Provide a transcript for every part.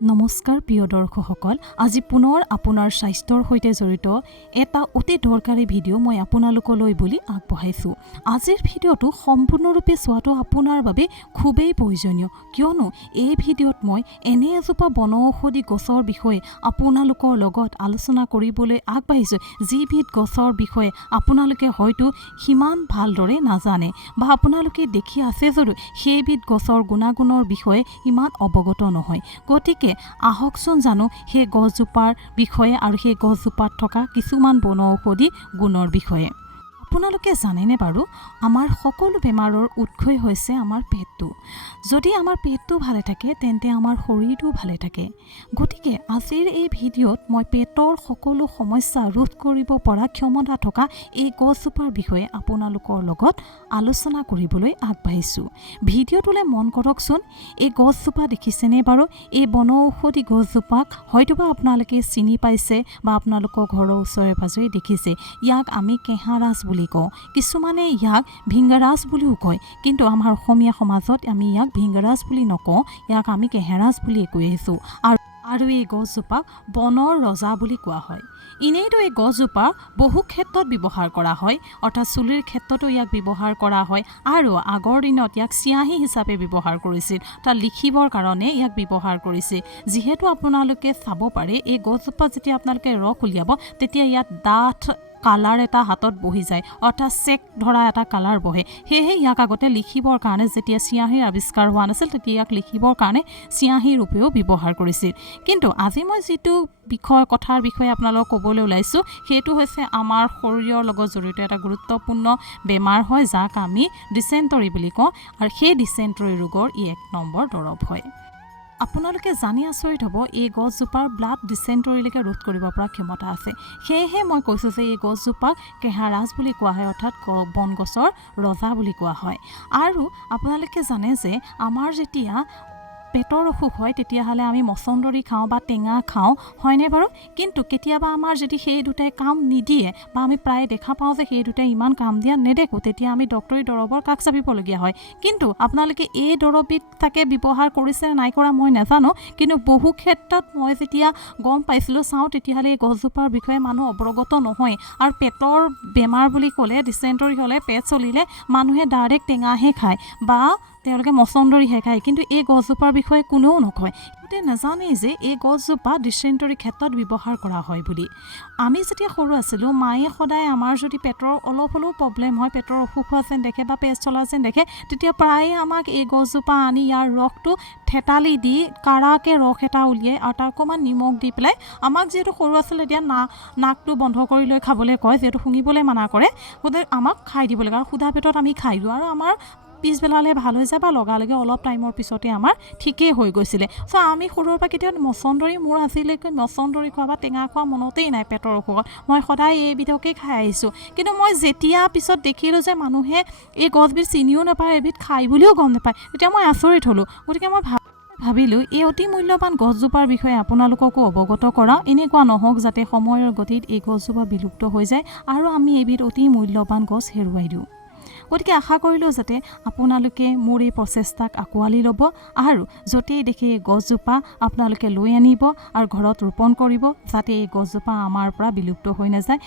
নমস্কাৰ প্ৰিয় দৰ্শকসকল, আজি পুনৰ আপোনাৰ স্বাস্থ্যৰ সৈতে জড়িত এটা অতি দৰকাৰী ভিডিঅ' মই আপোনালোকলৈ বুলি আগবঢ়াইছোঁ। আজিৰ ভিডিঅ'টো সম্পূৰ্ণৰূপে চোৱাটো আপোনাৰ বাবে খুবেই প্ৰয়োজনীয়, কিয়নো এই ভিডিঅ'ত মই এনে এজোপা বনৌষধি গছৰ বিষয়ে আপোনালোকৰ লগত আলোচনা কৰিবলৈ আগবাঢ়িছোঁ, যিবিধ গছৰ বিষয়ে আপোনালোকে হয়তো সিমান ভালদৰে নাজানে বা আপোনালোকে দেখি আছে যদিও সেইবিধ গছৰ গুণাগুণৰ বিষয়ে ইমান অৱগত নহয়। গতিকে আহকচোন জানো সেই গছজোপাৰ বিষয়ে আৰু সেই গছজোপাত থকা কিছুমান বনৌষধি গুণৰ বিষয়ে। আপোনালোকে জানেনে বাৰু, আমাৰ সকলো বেমাৰৰ উৎসই হৈছে আমাৰ পেটটো। যদি আমাৰ পেটটো ভালে থাকে তেন্তে আমাৰ শৰীৰটো ভালে থাকে। গতিকে আজিৰ এই ভিডিঅ'ত মই পেটৰ সকলো সমস্যা ৰোধ কৰিব পৰা ক্ষমতা থকা এই গছজোপাৰ বিষয়ে আপোনালোকৰ লগত আলোচনা কৰিবলৈ আগবাঢ়িছোঁ। ভিডিঅ'টোলৈ মন কৰকচোন। এই গছজোপা দেখিছেনে বাৰু? এই বনৌষধি গছজোপাক হয়তোবা আপোনালোকে চিনি পাইছে বা আপোনালোকৰ ঘৰৰ ওচৰে পাজৰে দেখিছে। ইয়াক আমি কেঁহাৰাজ বুলি কওঁ, কিছুমানে ইয়াক ভৃংগাৰাজ বুলিও কয়, কিন্তু আমাৰ অসমীয়া সমাজত আমি ইয়াক ভৃংগাৰাজ বুলি নকওঁ, ইয়াক আমি কেঁহাৰাজ বুলিয়ে কৈ আহিছোঁ। আৰু এই গছজোপাক বনৰ ৰজা বুলি কোৱা হয়। এনেইতো এই গছজোপা বহু ক্ষেত্ৰত ব্যৱহাৰ কৰা হয়, অৰ্থাৎ চুলিৰ ক্ষেত্ৰতো ইয়াক ব্যৱহাৰ কৰা হয়, আৰু আগৰ দিনত ইয়াক চিয়াঁহী হিচাপে ব্যৱহাৰ কৰিছিল, তাত লিখিবৰ কাৰণে ইয়াক ব্যৱহাৰ কৰিছিল। যিহেতু আপোনালোকে চাব পাৰে এই গছজোপা যেতিয়া আপোনালোকে ৰস উলিয়াব তেতিয়া ইয়াত ডাঠ কালাৰ এটা হাতত বহি যায়, অৰ্থাৎ চেক ধৰা এটা কালাৰ বহে। সেয়েহে ইয়াক আগতে লিখিবৰ কাৰণে যেতিয়া চিয়াঁহীৰ আৱিষ্কাৰ হোৱা নাছিল তেতিয়া ইয়াক লিখিবৰ কাৰণে চিয়াঁহী ৰূপেও ব্যৱহাৰ কৰিছিল। কিন্তু আজি মই যিটো কথাৰ বিষয়ে আপোনালোকক ক'বলৈ ওলাইছোঁ সেইটো হৈছে আমাৰ শৰীৰৰ লগত জড়িত এটা গুৰুত্বপূৰ্ণ বেমাৰ হয়, যাক আমি ডিচেণ্টৰী বুলি কওঁ, আৰু সেই ডিচেণ্টৰী ৰোগৰ ই 1 নম্বৰ দৰৱ হয়। আপোনালোকে জানি আচৰিত হ'ব এই গছজোপাৰ ব্লাড ডিচেণ্টৰীলৈকে ৰোধ কৰিব পৰা ক্ষমতা আছে। সেয়েহে মই কৈছোঁ যে এই গছজোপাক কেঁহাৰাজ বুলি কোৱা হয়, অৰ্থাৎ বনগছৰ ৰজা বুলি কোৱা হয়। আৰু আপোনালোকে জানে যে আমাৰ যেতিয়া পেটৰ অসুখ হয় তেতিয়াহ'লে আমি মচন্দৰী খাওঁ বা টেঙা খাওঁ, হয়নে বাৰু? কিন্তু কেতিয়াবা আমাৰ যদি সেই দুটাই কাম নিদিয়ে বা আমি প্ৰায় দেখা পাওঁ যে সেই দুটাই ইমান কাম দিয়া নেদেখোঁ, তেতিয়া আমি ডক্তৰী দৰৱৰ কাষ চাপিবলগীয়া হয়। কিন্তু আপোনালোকে এই দৰৱবিধ তাকে ব্যৱহাৰ কৰিছে নাই কৰা মই নাজানো, কিন্তু বহু ক্ষেত্ৰত মই যেতিয়া গম পাইছিলোঁ চাওঁ তেতিয়াহ'লে এই গছজোপাৰ বিষয়ে মানুহ অৱগত নহয়। আৰু পেটৰ বেমাৰ বুলি ক'লে, ডিচেণ্টৰী হ'লে, পেট চলিলে মানুহে ডাইৰেক্ট টেঙাহে খায় বা তেওঁলোকে মচন্দৰীহে খায়, কিন্তু এই গছজোপাৰ বিষয়ে কোনেও নকয়। গোটেই নাজানেই যে এই গছজোপা ডিচেণ্টৰী ক্ষেত্ৰত ব্যৱহাৰ কৰা হয় বুলি। আমি যেতিয়া সৰু আছিলোঁ মায়ে সদায় আমাৰ যদি পেটৰ অলপ হ'লেও প্ৰব্লেম হয়, পেটৰ অসুখ হোৱা যেন দেখে বা পেট চলা যেন দেখে, তেতিয়া প্ৰায়ে আমাক এই গছজোপা আনি ইয়াৰ ৰসটো থেতালি দি কাৰাকৈ ৰস এটা উলিয়াই আৰু তাৰ অকণমান নিমখ দি পেলাই আমাক, যিহেতু সৰু আছিলে এতিয়া নাকটো বন্ধ কৰি লৈ খাবলৈ কয়, যিহেতু শুঙিবলৈ মানা কৰে, গতিকে আমাক খাই দিব লাগে, আৰু সুধা পেটত আমি খাই দিওঁ আৰু আমাৰ পিছবেলালৈ ভাল হৈ যায় বা লগালগে অলপ টাইমৰ পিছতে আমাৰ ঠিকেই হৈ গৈছিলে। চ' আমি সৰুৰ পৰা কেতিয়াবা মচন্দৰী, মোৰ আজিলৈকে মচন্দৰী খোৱা বা টেঙা খোৱা মনতেই নাই পেটৰ অসুখত, মই সদায় এইবিধকেই খাই আহিছোঁ। কিন্তু মই যেতিয়া পিছত দেখিলোঁ যে মানুহে এই গছবিধ চিনিও নাপায়, এবিধ খাই বুলিও গম নাপায়, তেতিয়া মই আচৰিত হ'লোঁ। গতিকে মই ভাবিলোঁ এই অতি মূল্যৱান গছজোপাৰ বিষয়ে আপোনালোককো অৱগত কৰাওঁ। এনেকুৱা নহওক যাতে সময়ৰ গতিত এই গছজোপা বিলুপ্ত হৈ যায় আৰু আমি এইবিধ অতি মূল্যৱান গছ হেৰুৱাই দিওঁ। গতিকে আশা কৰিলোঁ যাতে আপোনালোকে মোৰ এই প্ৰচেষ্টাক আঁকোৱালি ল'ব আৰু য'তেই দেখি এই গছজোপা আপোনালোকে লৈ আনিব আৰু ঘৰত ৰোপণ কৰিব, যাতে এই গছজোপা আমাৰ পৰা বিলুপ্ত হৈ নাযায়,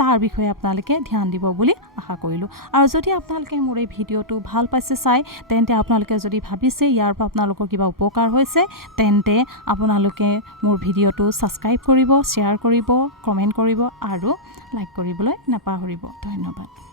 তাৰ বিষয়ে আপোনালোকে ধ্যান দিব বুলি আশা কৰিলোঁ। আৰু যদি আপোনালোকে মোৰ এই ভিডিঅ'টো ভাল পাইছে চাই, তেন্তে আপোনালোকে যদি ভাবিছে ইয়াৰ পৰা আপোনালোকৰ কিবা উপকাৰ হৈছে, তেন্তে আপোনালোকে মোৰ ভিডিঅ'টো ছাবস্ক্ৰাইব কৰিব, শ্বেয়াৰ কৰিব, কমেণ্ট কৰিব আৰু লাইক কৰিবলৈ নাপাহৰিব। ধন্যবাদ।